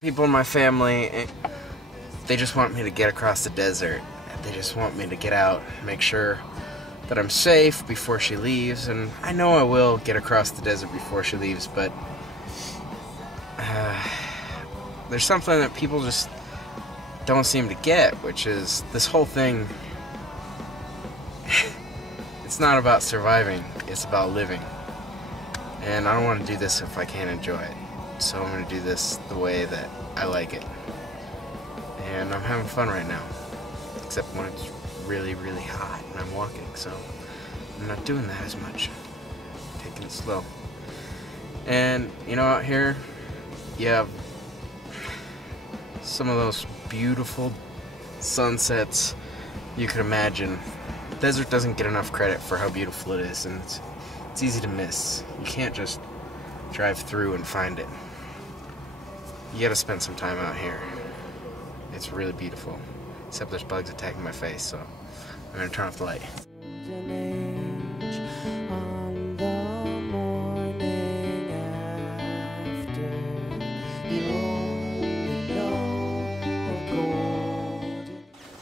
People in my family, they just want me to get across the desert. They just want me to get out, make sure that I'm safe before she leaves, and I know I will get across the desert before she leaves, but there's something that people just don't seem to get, which is this whole thing. It's not about surviving, it's about living. And I don't want to do this if I can't enjoy it. So I'm going to do this the way that I like it. And I'm having fun right now. Except when it's really, really hot and I'm walking, so I'm not doing that as much. I'm taking it slow. And, you know, out here, you have some of those beautiful sunsets you could imagine. The desert doesn't get enough credit for how beautiful it is, and it's easy to miss. You can't just drive through and find it. You gotta spend some time out here. It's really beautiful. Except there's bugs attacking my face, so I'm gonna turn off the light.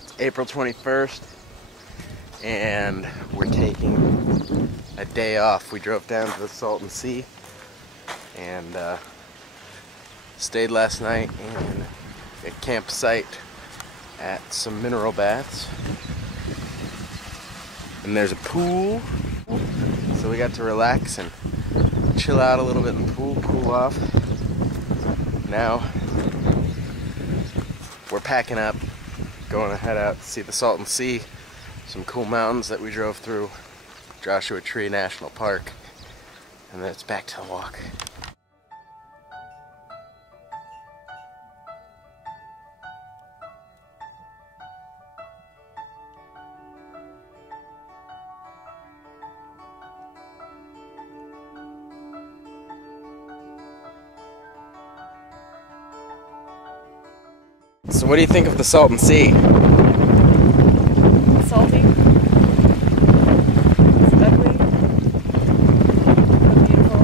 It's April 21st, and we're taking a day off. We drove down to the Salton Sea and stayed last night in a campsite at some mineral baths. And there's a pool, so we got to relax and chill out a little bit in the pool, cool off. Now we're packing up, going to head out to see the Salton Sea, some cool mountains that we drove through, Joshua Tree National Park, and then it's back to the walk. So what do you think of the Salton Sea? Salty. It's ugly. But beautiful.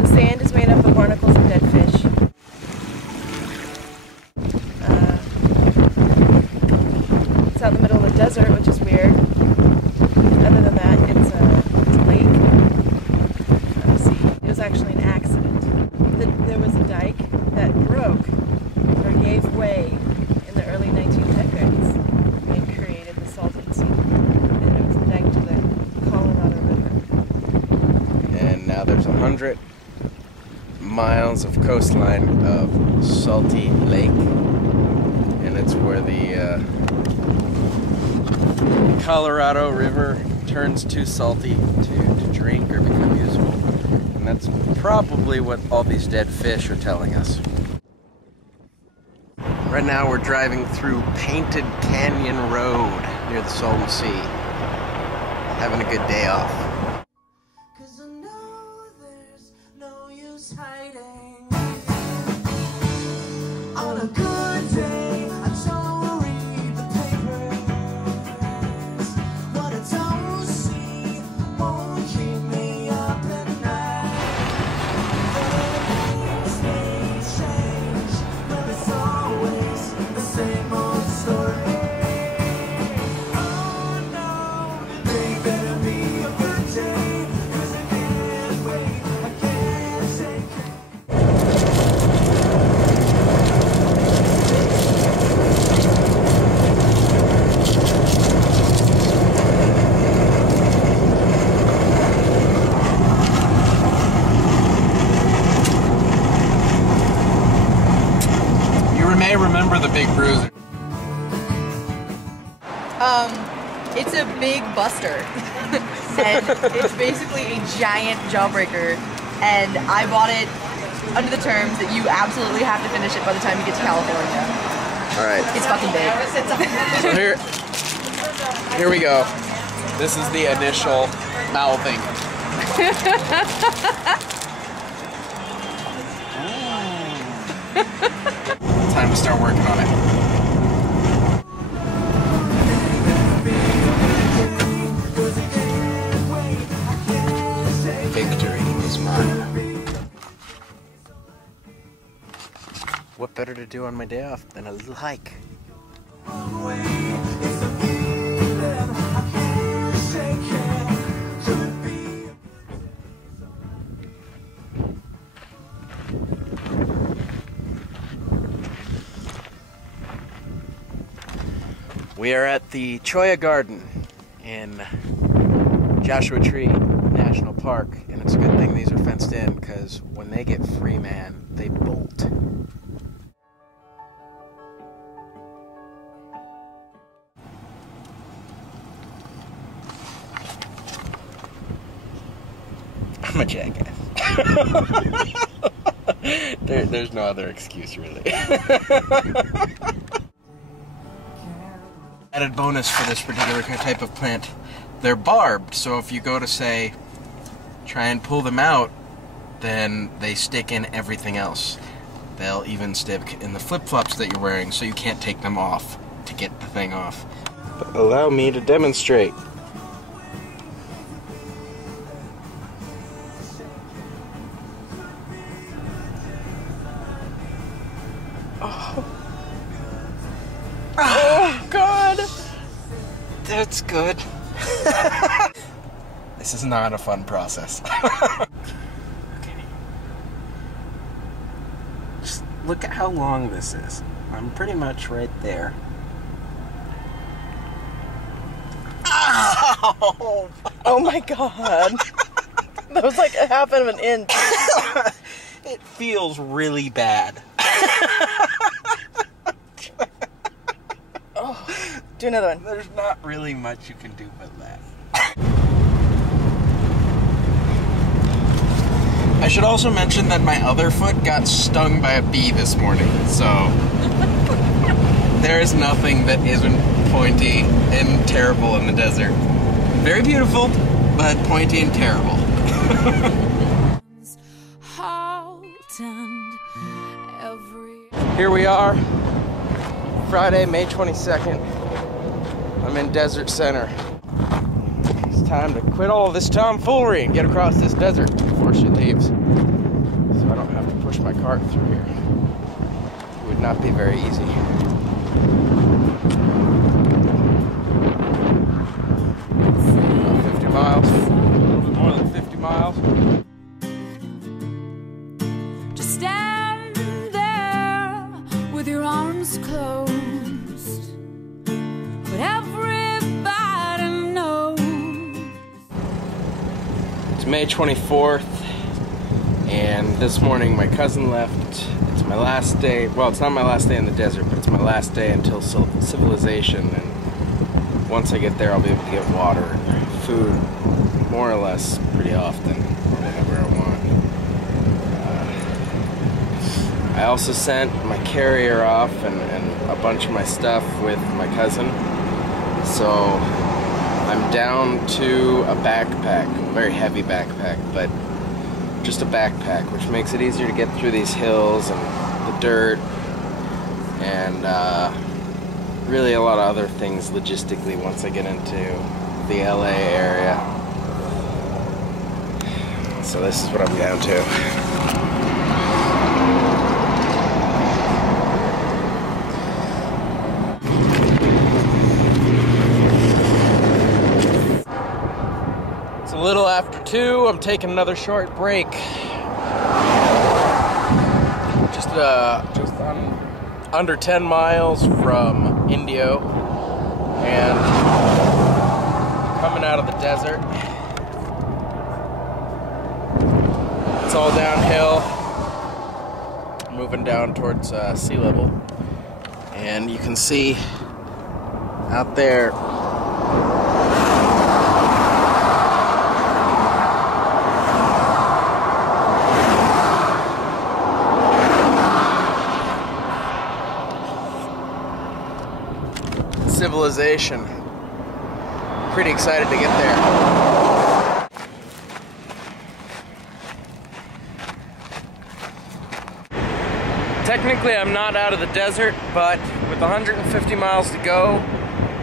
The sand is made up of barnacles and dead fish. It's out in the middle of the desert, which is weird. Other than that, it's a lake. See, it was actually an accident. There was a dike that broke or gave way in the early 1900s and created the Salton Sea. And it was a dike to the Colorado River. And now there's 100 miles of coastline of salty lake, and it's where the Colorado River turns too salty to drink or become usable. And that's probably what all these dead fish are telling us. Right now we're driving through Painted Canyon Road near the Salton Sea, having a good day off. Cause I know there's no use hiding. On a good day, I don't read the papers. What I don't see won't keep me up at night. The things they change, but it's always the same old story. Oh no, they better be a good day, 'cause I can't wait, I can't take it. You may remember the Big Bruiser. It's a big buster. And it's basically a giant jawbreaker. And I bought it under the terms that you absolutely have to finish it by the time you get to California. Alright, It's fucking big. so here we go. This is the initial mouthing. Time to start working on it. Victory is mine. what better to do on my day off than a little hike? We are at the Cholla Garden in Joshua Tree National Park, and it's a good thing these are fenced in, because when they get free, man, they bolt. I'm a jackass. There's no other excuse, really. Added bonus for this particular type of plant, they're barbed, so if you go to, say, try and pull them out, then they stick in everything else. They'll even stick in the flip-flops that you're wearing, so you can't take them off to get the thing off. But allow me to demonstrate. Oh, God! That's good. This is not a fun process. Okay. Just look at how long this is. I'm pretty much right there. Ow! Oh my God. That was like a half of an inch. It feels really bad. Oh, do another one. There's not really much you can do but that. I should also mention that my other foot got stung by a bee this morning, so there is nothing that isn't pointy and terrible in the desert. Very beautiful, but pointy and terrible. Here we are, Friday, May 22nd. I'm in Desert Center. It's time to quit all of this tomfoolery and get across this desert before she leaves, so I don't have to push my cart through here. It would not be very easy. About 50 miles, a little bit more than 50 miles. Just stand there with your arms closed, but everybody knows. It's May 24th, and this morning my cousin left. It's my last day, well, it's not my last day in the desert, but it's my last day until civilization, and once I get there I'll be able to get water and food more or less pretty often, whenever I want. I also sent my carrier off and a bunch of my stuff with my cousin, so I'm down to a backpack, a very heavy backpack, but just a backpack, which makes it easier to get through these hills and the dirt, and really a lot of other things logistically once I get into the LA area. So this is what I'm down to. It's a little after 2. I'm taking another short break. Just under 10 miles from Indio, and coming out of the desert. It's all downhill, moving down towards sea level, and you can see out there civilization. Pretty excited to get there. Technically, I'm not out of the desert, but with 150 miles to go,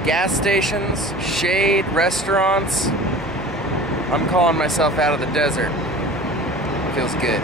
gas stations, shade, restaurants, I'm calling myself out of the desert. Feels good.